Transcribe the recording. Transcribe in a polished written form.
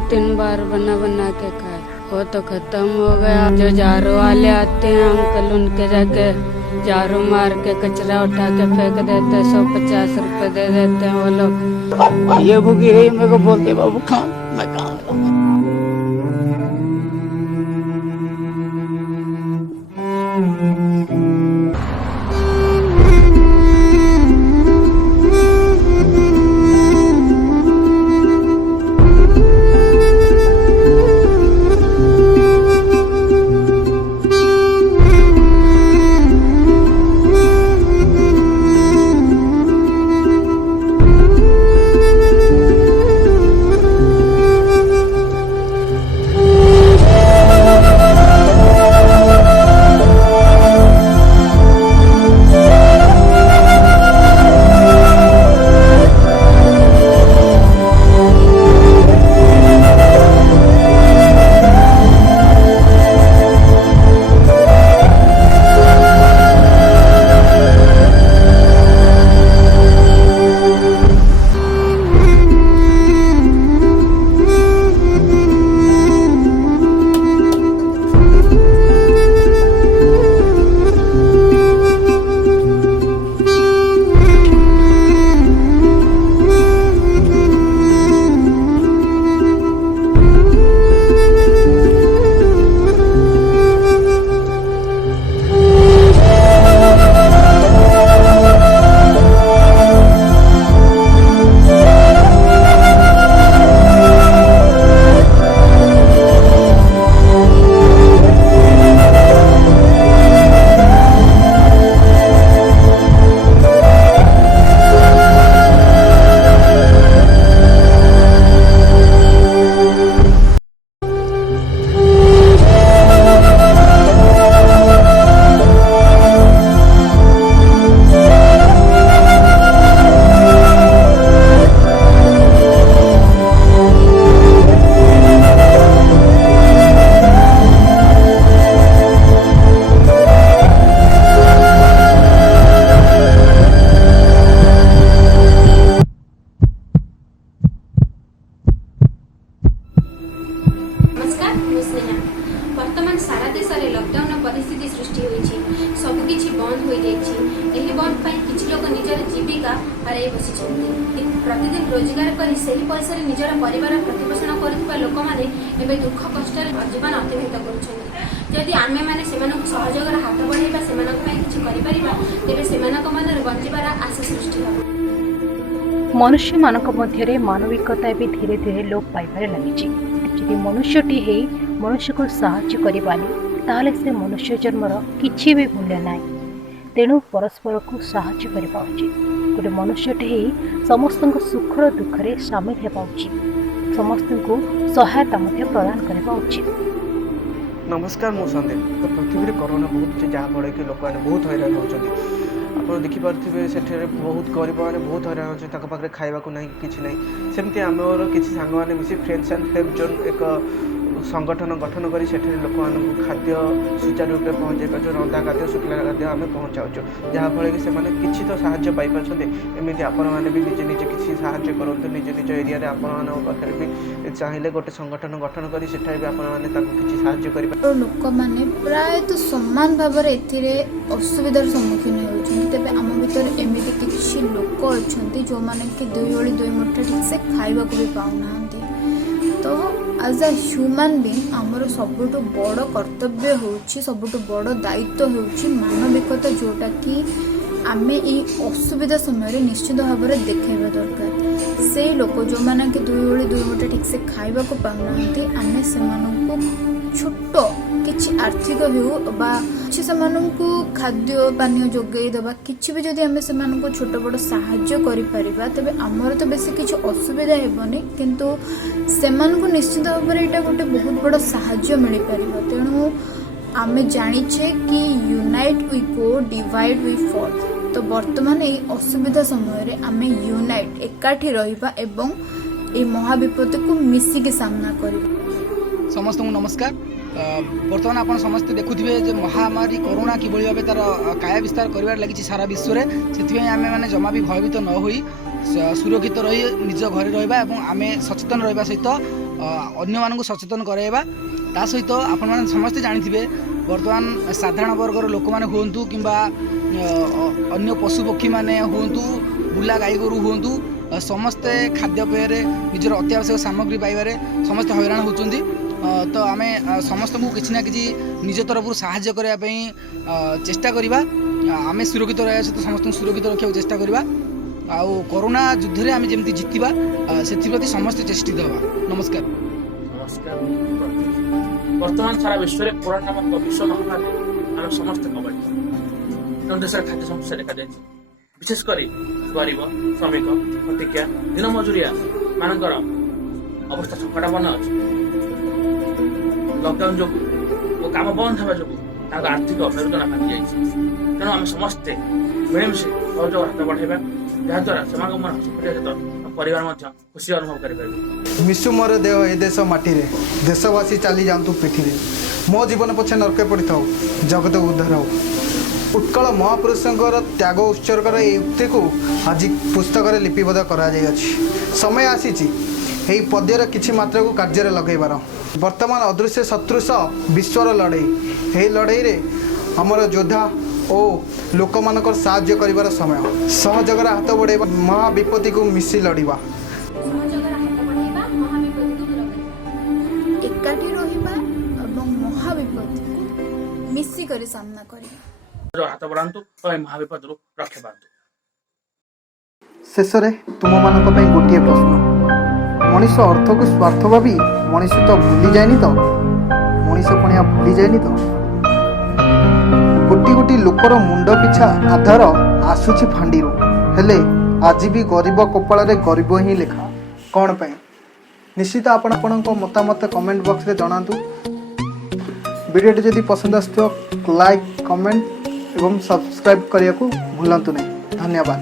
2-3 बार बना बना के खाए, वो तो खत्म हो गया। जो झाड़ू वाले आते हैं अंकल, उनके जाके झाड़ू मार के कचरा उठा के फेंक देते, 150 रुपए दे देते हैं वो लोग। ये भूखी रही मेरे को बोलते बाबू खाओ, मैं खाऊंगा। वर्तमान सारा देश में लॉकडाउन परिस्थिति सृष्टि होती सबकि बंद हो जाए। बंद पर किसी लोग निजर जीविका हर बसी प्रतिदिन रोजगार कर पैसा निजर परिवार प्रतिपोषण कर लोक मैंने दुख कष्ट जीवन अतिबाहित करुँच। आम मैंने सहयोगर हाथ बढ़ाइबा किसी तेज से मन बचार आशा सृष्टि हो। मनुष्य मानक मध्य मानविकता भी धीरे धीरे लोप पाइबार लगी। यदि मनुष्यटी है मनुष्य को साहाय्य करिबानी ताले से मनुष्य जन्मर किछि भी मूल्य नाई। तेणु परस्पर को साहाय्य करिबा उचित। गोटे मनुष्यटी है समस्त सुखर दुखरे सामिल हेबा उचित, समस्त को सहायता प्रदान करबा उचित। नमस्कार मो संदेप। तो पृथ्वी में कोरोना बहुत जहाँफल कि लोक मैंने बहुत हैरान होती। आप देखिपे से बहुत गरीब मैंने बहुत हैरान होते पाखे खावा ना कि ना सेमती आमर किसी सांग मैंने मिसी फ्रेंड्स एंड हेल्प जोन एक संगठन गठन कर लोक मान खाद्य सुचारू रूप पहुँचे पार्छ। रंधा खाद्य शुक्ला खाद्य आम पहुँचाऊँ जहाँफल कि किसी तो साहाय्य पाइपर। एमती आपण मैंने भी निजे निजे किसी साहाय्य करूँ निज निज एरिया आपण पाखे भी चाहिए गोटे संगठन गठन कर किसी साहाय्य कर लोक मैंने प्राय तो सम्मान भाव में असुविधार सम्मुखीन होती। तेज आम भर एमती किसी लोक अच्छा जो मैंने कि 2 ओली 2 मुठा ठीक से खावा भी पाऊना। तो एज अ ह्यूमन बीइंग आमर सबुठ बड़ कर्तव्य होची, सबुठ बड़ दायित्व होची मानविकता, जोटा कि आमे ई असुविधा समय निश्चित भाव में देखा दरकार। से लोक जो मैंने कि 2 ओली 2 मुठा ठीक से खावा को पाऊना आमे से छोट किसी आर्थिक हो खाद्य पानी जोगे दबा किसी भी जदि आमे से छोट बड़ साहाय्य करिपरिबा तेबे आमर तो बेसी किसी असुविधा हेबनी, किंतु सेमानकु निश्चित भाव में यहाँ गोटे बहुत बड़ साहाय्य मिल पार। तेणु आमे जानिछे कि unite we go divide we fall. तो वर्तमान ये असुविधा समय आमे यूनाइट एकाठी रहिबा एवं ये महाविपद को मिसिकी सामना करिबा। समस्त नमस्कार। बर्तमान आप समस्ते देखुए जे महामारी कोरोना किभली भाव तार काय विस्तार कर लगी सारा विश्व में। से आम मैंने जमा भी भयभीत न हो सुरक्षित रही निज घर रहा आम सचेतन रहा सहित अन्य मानक सचेतन कराइबा ता सहित आपण माने समस्ते जानिथिबे वर्तमान साधारण वर्गर लोक माने हुंतु किंबा अन्य पशु पक्षी माने हुंतु बुला गाई गोरु हुंतु समस्ते खाद्यपेय निजर अत्यावश्यक सामग्री पाइबारे समस्ते हैरान होउचंदी। तो आम समस्त को किसी ना कि निज तरफ साहाय्य करने चेष्टा करवा आम सुरक्षित रहा सहित समस्त सुरक्षित रखा चेष्टा करवा आउ कोरोना युद्ध में आम जमी जितवा से समस्त चेष्टित हवा। नमस्कार। नमस्कार। वर्तमान सारा विश्व में कोरोना नामक विश्व महामारी आम समस्त कबड्डी देश खाद्य समस्या देखा जाए विशेषकर गरीब श्रमिक प्रतिज्ञा दिन मजुरिया मानकर अवस्था संकटापन्न अच्छी लकडाउन जो कम बंद होगा जो आर्थिक अमेरुदना भांगी जाइए तेणु आम समस्ते मिलमिशि सहयोग हाथ बढ़ाइबा जहाद्वारा से मन सहित परिवार खुशी अनुभव करें। मिशु मोर देह ए देश माटी रे देशवासी चली जातु पिठी रे मो जीवन पछे नरके पड़ी था जगत उद्धार हो। उत्कल महापुरुषंकर त्याग उत्सर्गर ए उक्ति को आज पुस्तक लिपिबद्ध करा समय आसी पद्यर किछि मात्रा को कार्य लगेबार वर्तमान अदृश्य शत्रुष विश्वर लड़ई यही लड़ई रे हमर योद्धा और लोक मानकर साहाय्य करिवार समय सहजगर हाथ बढ़ेबा महाविपत्ति को मिसी लड़ीबा एकाठी रहिबा एवं महाविपत्ति को मिसी करी सामना करिबा हाथ बढ़ातु और महाविपद रक्षा पातु। शेष रे तुम मानक पई गोटिए प्रश्न मनीष अर्थ को स्वार्थ भावी मनीष तो भूली जाएनि तो मनीष पणिया भूली जाएनि तो गोटी गोटी लोकर मुंड पिछा आधार आसुची फांडी हेले आज भी गरीब कपाल रे गरीब ही लेखा कौन पाए निश्चित आपण मतामत कमेंट बॉक्स रे जणातु। वीडियो जदि पसंद आसो लाइक कमेंट एवं सब्सक्राइब करने को भूलंतु नहीं। धन्यवाद।